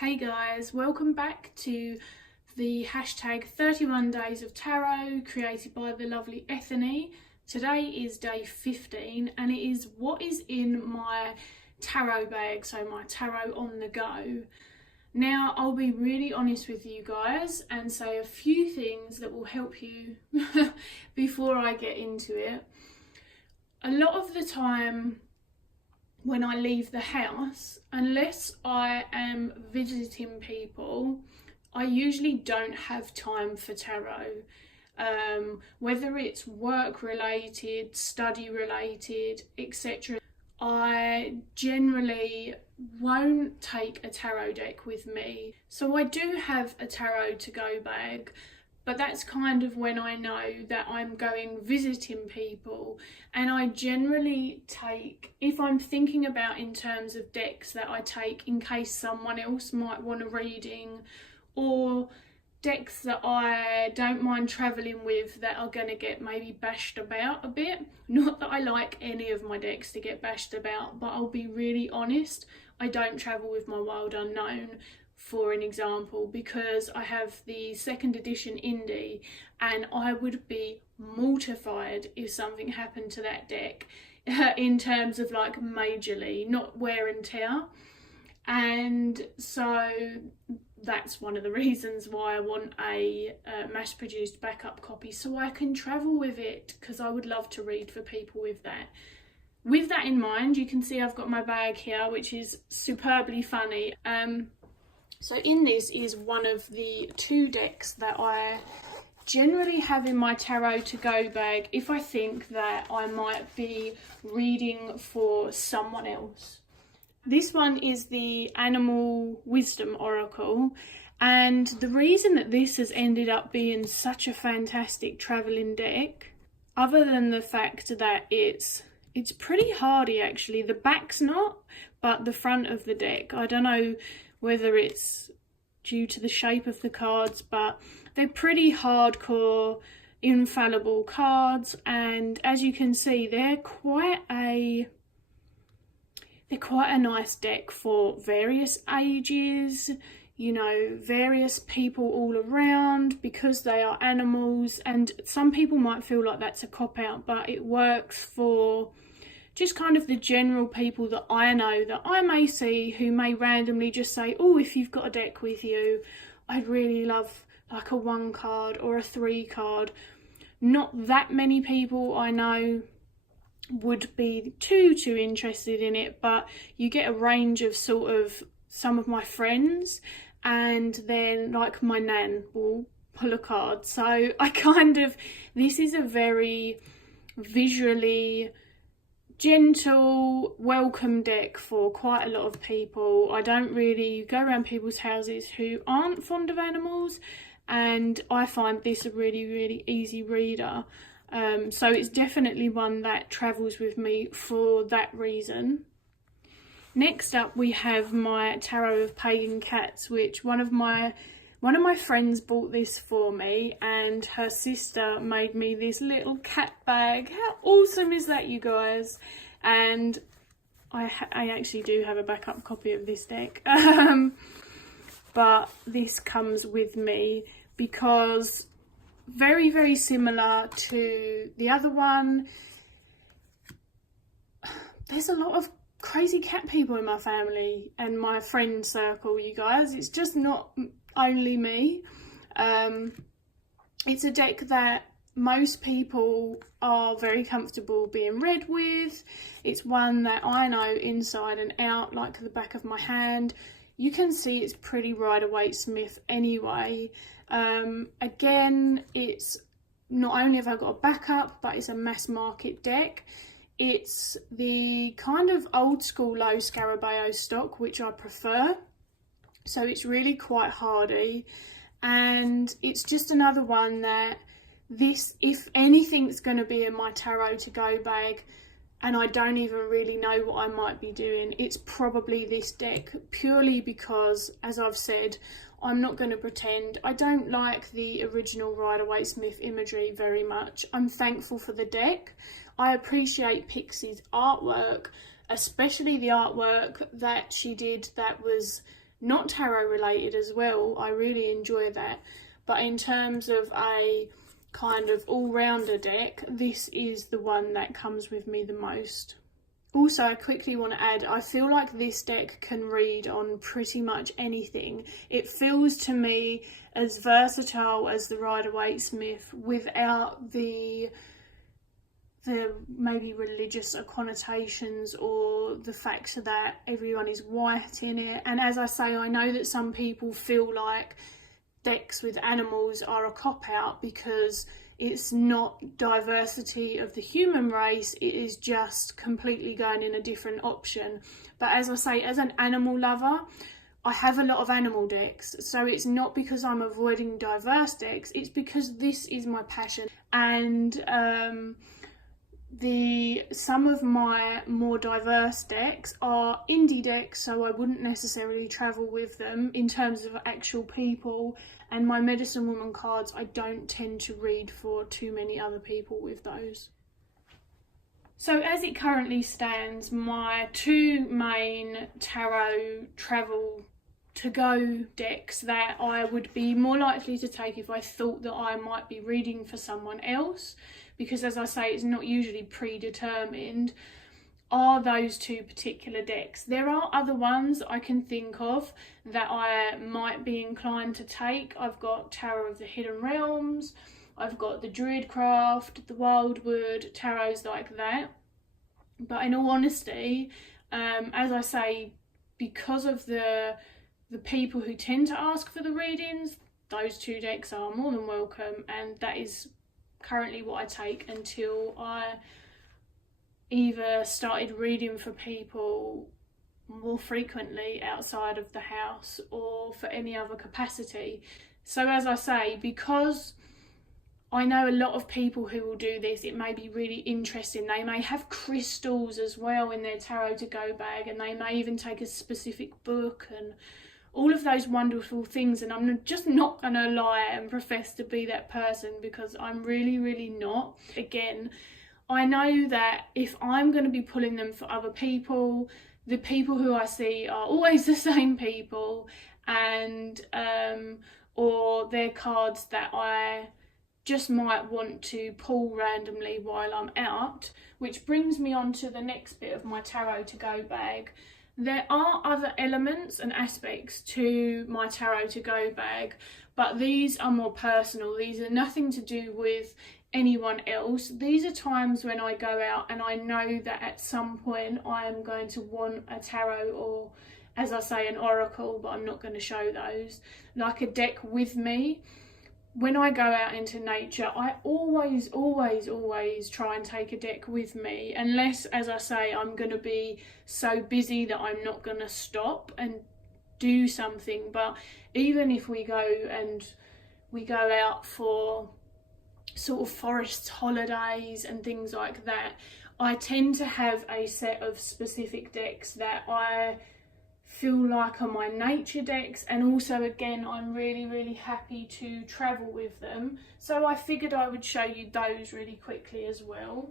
Hey guys, welcome back to the hashtag 31 Days of Tarot created by the lovely Ethony. Today is day 15 and it is what is in my tarot bag, so my tarot on the go. Now I'll be really honest with you guys and say a few things that will help you before I get into it. A lot of the time when I leave the house, unless I am visiting people, I usually don't have time for tarot. Whether it's work related, study related, etc. I generally won't take a tarot deck with me. So I do have a tarot to go bag, but that's kind of when I know that I'm going visiting people, and I generally take, if I'm thinking about in terms of decks that I take in case someone else might want a reading, or decks that I don't mind travelling with that are going to get maybe bashed about a bit. Not that I like any of my decks to get bashed about, but I'll be really honest, I don't travel with my Wild Unknown, for an example, because I have the 2nd edition indie and I would be mortified if something happened to that deck in terms of like majorly, not wear and tear. And so that's one of the reasons why I want a mass-produced backup copy so I can travel with it, because I would love to read for people with that. With that in mind, you can see I've got my bag here, which is superbly funny. So in this is one of the 2 decks that I generally have in my tarot to go bag if I think that I might be reading for someone else. This one is the Animal Wisdom Oracle, and the reason that this has ended up being such a fantastic travelling deck, other than the fact that it's pretty hardy actually. The back's not, but the front of the deck, I don't know whether it's due to the shape of the cards, but they're pretty hardcore, infallible cards, and as you can see, they're quite a nice deck for various ages, you know, various people all around, because they are animals. And some people might feel like that's a cop-out, but it works for just kind of the general people that I know that I may see who may randomly just say, oh, if you've got a deck with you, I'd really love like a 1 card or a 3 card. Not that many people I know would be too interested in it, but you get a range of sort of some of my friends, and then like my nan will pull a card. So I kind of, this is a very visually gentle, welcome deck for quite a lot of people. I don't really go around people's houses who aren't fond of animals, and I find this a really easy reader. So it's definitely one that travels with me for that reason. Next up we have my Tarot of Pagan Cats, which one of my friends bought this for me, and her sister made me this little cat bag. How awesome is that, you guys? And I actually do have a backup copy of this deck, but this comes with me because very similar to the other one, there's a lot of crazy cat people in my family and my friend circle, you guys. It's just not only me. It's a deck that most people are very comfortable being read with. It's one that I know inside and out like the back of my hand. You can see it's pretty Rider-Waite-Smith anyway. Again, it's not only have I got a backup, but it's a mass market deck. It's the kind of old school low Scarabeo stock, which I prefer. So it's really quite hardy, and it's just another one that this, if anything's going to be in my tarot to go bag and I don't even really know what I might be doing, it's probably this deck, purely because, as I've said, I'm not going to pretend. I don't like the original Rider-Waite-Smith imagery very much. I'm thankful for the deck. I appreciate Pixie's artwork, especially the artwork that she did that was not tarot related as well. I really enjoy that. But in terms of a kind of all-rounder deck, this is the one that comes with me the most. Also, I quickly want to add, I feel like this deck can read on pretty much anything. It feels to me as versatile as the Rider-Waite-Smith without the maybe religious connotations or the fact that everyone is white in it. And as I say, I know that some people feel like decks with animals are a cop-out because it's not diversity of the human race, it is just completely going in a different option. But as I say, as an animal lover, I have a lot of animal decks, so it's not because I'm avoiding diverse decks, it's because this is my passion. And some of my more diverse decks are indie decks, so I wouldn't necessarily travel with them in terms of actual people, and my Medicine Woman cards I don't tend to read for too many other people with those. So as it currently stands, my two main tarot travel to-go decks that I would be more likely to take if I thought that I might be reading for someone else, because as I say, it's not usually predetermined, are those two particular decks. There are other ones I can think of that I might be inclined to take. I've got Tarot of the Hidden Realms, I've got the Druidcraft, the Wildwood Tarots like that. But in all honesty, as I say, because of the people who tend to ask for the readings, those two decks are more than welcome, and that is currently what I take until I either started reading for people more frequently outside of the house or for any other capacity. So as I say, because I know a lot of people who will do this, it may be really interesting. They may have crystals as well in their tarot to go bag, and they may even take a specific book and all of those wonderful things. And I'm just not going to lie and profess to be that person, because I'm really, really not. Again, I know that if I'm going to be pulling them for other people, the people who I see are always the same people, and or they're cards that I just might want to pull randomly while I'm out, which brings me on to the next bit of my tarot to go bag. There are other elements and aspects to my tarot to go bag, but these are more personal. These are nothing to do with anyone else. These are times when I go out and I know that at some point I am going to want a tarot, or as I say, an oracle, but I'm not going to show those, like a deck with me. When I go out into nature, I always try and take a deck with me, unless, as I say, I'm going to be so busy that I'm not going to stop and do something. But even if we go out for sort of forest holidays and things like that, I tend to have a set of specific decks that I feel like are my nature decks, and also again I'm really happy to travel with them, so I figured I would show you those really quickly as well.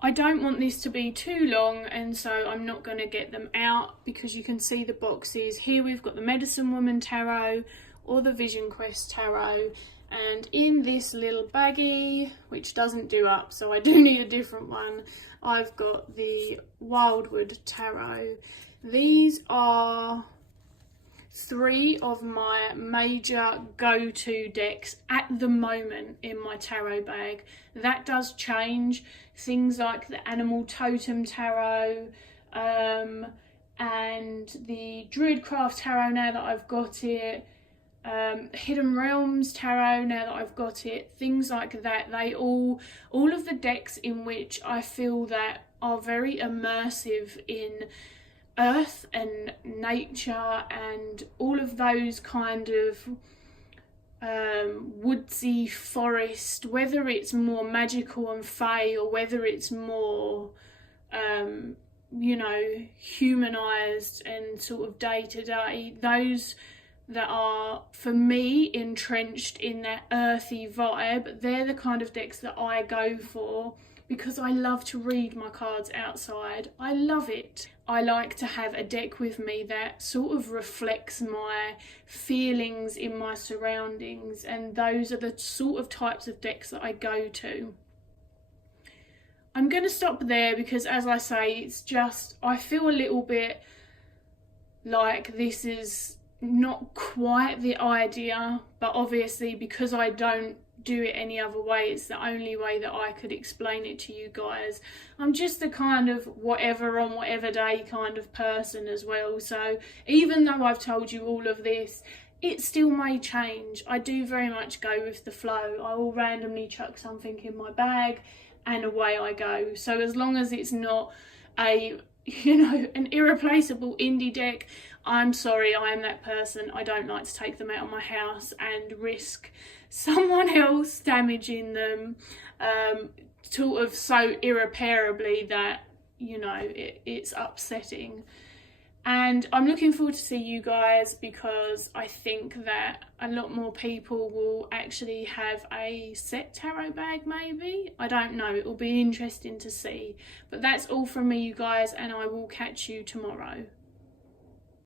I don't want this to be too long, and so I'm not going to get them out, because you can see the boxes. Here we've got the Medicine Woman Tarot or the Vision Quest Tarot, and in this little baggie, which doesn't do up, so I do need a different one, I've got the Wildwood Tarot. These are three of my major go-to decks at the moment in my tarot bag. That does change. Things like the Animal Totem Tarot and the Druidcraft Tarot now that I've got it, Hidden Realms Tarot now that I've got it, things like that. They all of the decks in which I feel that are very immersive in earth and nature and all of those kind of woodsy forest, whether it's more magical and fae or whether it's more you know, humanized and sort of day to day, those that are for me entrenched in that earthy vibe, they're the kind of decks that I go for, because I love to read my cards outside. I love it. I like to have a deck with me that sort of reflects my feelings in my surroundings, and those are the sort of types of decks that I go to. I'm going to stop there because, as I say, it's just, I feel a little bit like this is not quite the idea, but obviously because I don't do it any other way, it's the only way that I could explain it to you guys. I'm just the kind of whatever on whatever day kind of person as well, so even though I've told you all of this, it still may change. I do very much go with the flow. I will randomly chuck something in my bag and away I go. So as long as it's not a, you know, an irreplaceable indie deck, I'm sorry, I am that person. I don't like to take them out of my house and risk someone else damaging them sort of so irreparably that, you know, it's upsetting. And I'm looking forward to see you guys, because I think that a lot more people will actually have a set tarot bag maybe. I don't know, it will be interesting to see. But that's all from me, you guys, and I will catch you tomorrow.